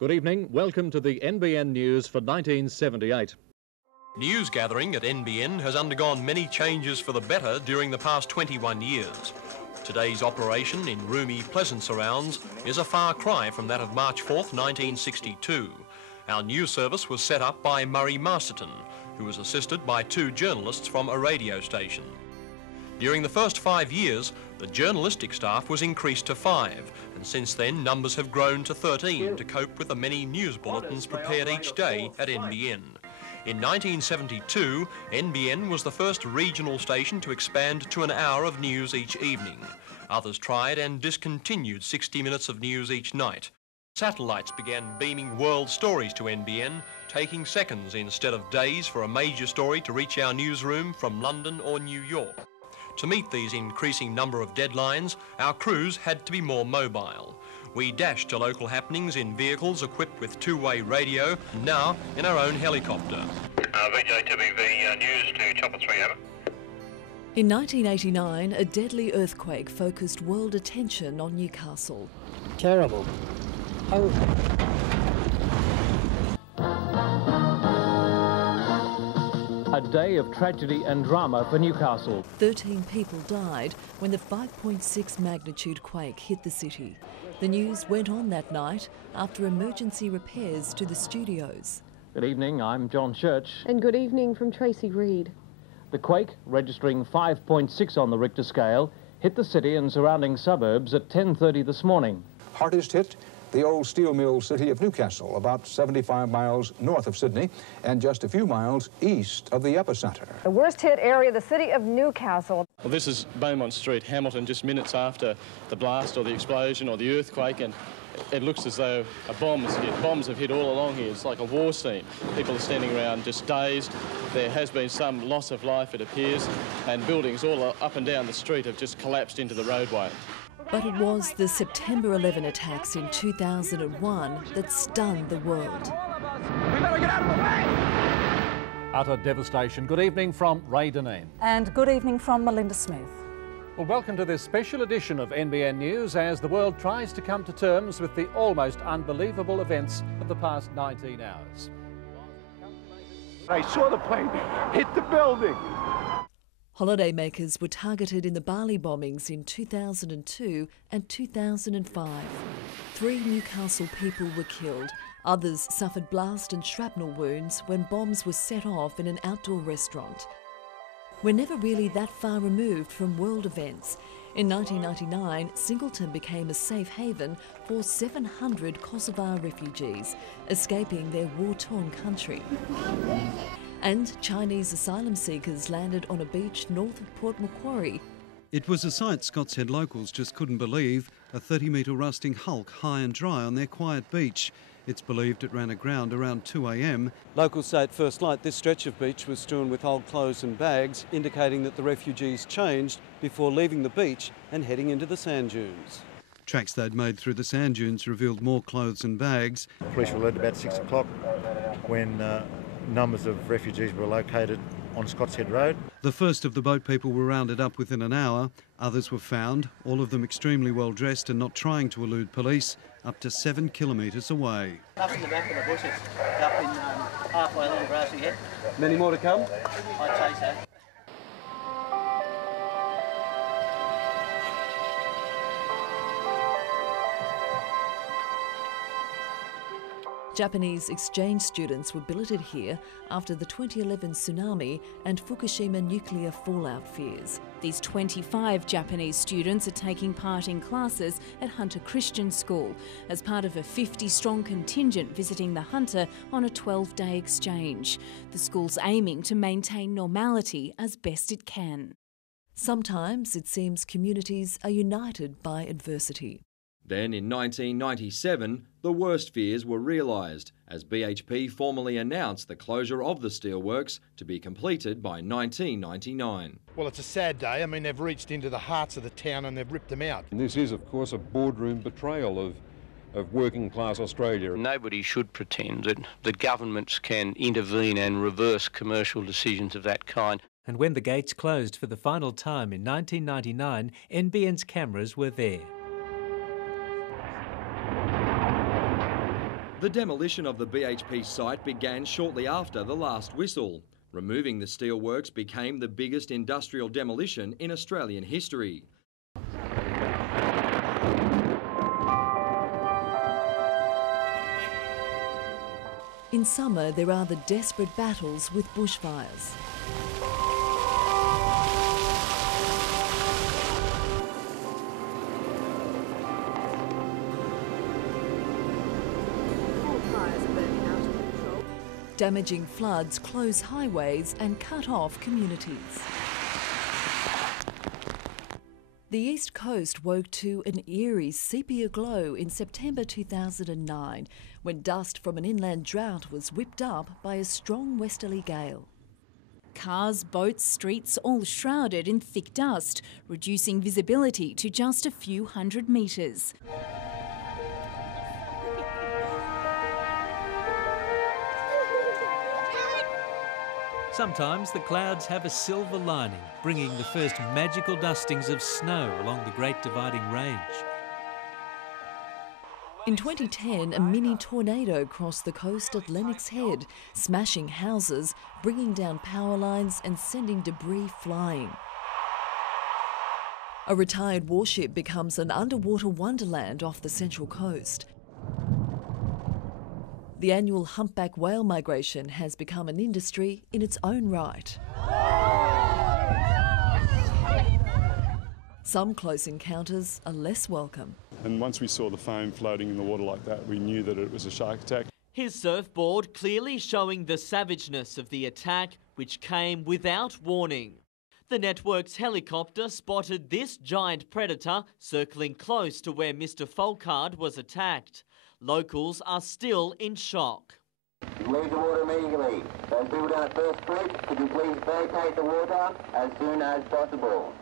Good evening. Welcome to the NBN News for 1978. News gathering at NBN has undergone many changes for the better during the past 21 years. Today's operation in roomy, pleasant surrounds is a far cry from that of March 4th, 1962. Our news service was set up by Murray Masterton, who was assisted by 2 journalists from a radio station. During the first 5 years, the journalistic staff was increased to 5, and since then numbers have grown to 13 to cope with the many news bulletins prepared each day at NBN. In 1972, NBN was the first regional station to expand to an hour of news each evening. Others tried and discontinued 60 minutes of news each night. Satellites began beaming world stories to NBN, taking seconds instead of days for a major story to reach our newsroom from London or New York. To meet these increasing number of deadlines, our crews had to be more mobile. We dashed to local happenings in vehicles equipped with two-way radio, and now in our own helicopter. VJ2BV News to Chopper 3, over. In 1989, a deadly earthquake focused world attention on Newcastle. Terrible. Oh. A day of tragedy and drama for Newcastle. 13 people died when the 5.6 magnitude quake hit the city. The news went on that night after emergency repairs to the studios. Good evening, I'm John Church. And good evening from Tracy Reid. The quake, registering 5.6 on the Richter scale, hit the city and surrounding suburbs at 10:30 this morning. Hardest hit, the old steel mill city of Newcastle, about 75 miles north of Sydney and just a few miles east of the epicenter. The worst hit area, the city of Newcastle. Well, this is Beaumont Street, Hamilton, just minutes after the blast or the explosion or the earthquake, and it looks as though a bomb has hit. Bombs have hit all along here. It's like a war scene. People are standing around just dazed. There has been some loss of life, it appears, and buildings all up and down the street have just collapsed into the roadway. But it was the September 11 attacks in 2001 that stunned the world. We better get out of the way! Utter devastation. Good evening from Ray Deneen. And good evening from Melinda Smith. Well, welcome to this special edition of NBN News as the world tries to come to terms with the almost unbelievable events of the past 19 hours. I saw the plane hit the building. Holidaymakers were targeted in the Bali bombings in 2002 and 2005. 3 Newcastle people were killed. Others suffered blast and shrapnel wounds when bombs were set off in an outdoor restaurant. We're never really that far removed from world events. In 1999, Singleton became a safe haven for 700 Kosovar refugees, escaping their war-torn country. And Chinese asylum seekers landed on a beach north of Port Macquarie. It was a sight Scots Head locals just couldn't believe, a 30-metre rusting hulk high and dry on their quiet beach. It's believed it ran aground around 2 a.m. Locals say at first light this stretch of beach was strewn with old clothes and bags, indicating that the refugees changed before leaving the beach and heading into the sand dunes. Tracks they'd made through the sand dunes revealed more clothes and bags. Police were alert about 6 o'clock when numbers of refugees were located on Scots Head Road. The first of the boat people were rounded up within an hour. Others were found, all of them extremely well dressed and not trying to elude police, up to 7 kilometres away. Up in the back of the bushes, up in halfway along Grassy Head. Many more to come? I'd say so. Japanese exchange students were billeted here after the 2011 tsunami and Fukushima nuclear fallout fears. These 25 Japanese students are taking part in classes at Hunter Christian School as part of a 50-strong contingent visiting the Hunter on a 12-day exchange. The school's aiming to maintain normality as best it can. Sometimes it seems communities are united by adversity. Then in 1997, the worst fears were realised as BHP formally announced the closure of the steelworks to be completed by 1999. Well, it's a sad day. I mean, they've reached into the hearts of the town and they've ripped them out. And this is, of course, a boardroom betrayal of working class Australia. Nobody should pretend that governments can intervene and reverse commercial decisions of that kind. And when the gates closed for the final time in 1999, NBN's cameras were there. The demolition of the BHP site began shortly after the last whistle. Removing the steelworks became the biggest industrial demolition in Australian history. In summer, there are the desperate battles with bushfires. Damaging floods close highways and cut off communities. The East Coast woke to an eerie sepia glow in September 2009 when dust from an inland drought was whipped up by a strong westerly gale. Cars, boats, streets all shrouded in thick dust, reducing visibility to just a few hundred metres. Sometimes the clouds have a silver lining, bringing the first magical dustings of snow along the Great Dividing Range. In 2010, a mini tornado crossed the coast at Lennox Head, smashing houses, bringing down power lines and sending debris flying. A retired warship becomes an underwater wonderland off the Central Coast. The annual humpback whale migration has become an industry in its own right. Some close encounters are less welcome. And once we saw the foam floating in the water like that, we knew that it was a shark attack. His surfboard clearly showing the savageness of the attack, which came without warning. The network's helicopter spotted this giant predator circling close to where Mr. Folkard was attacked. Locals are still in shock. Leave the water immediately. Those people down at First Street, could you please vacate the water as soon as possible?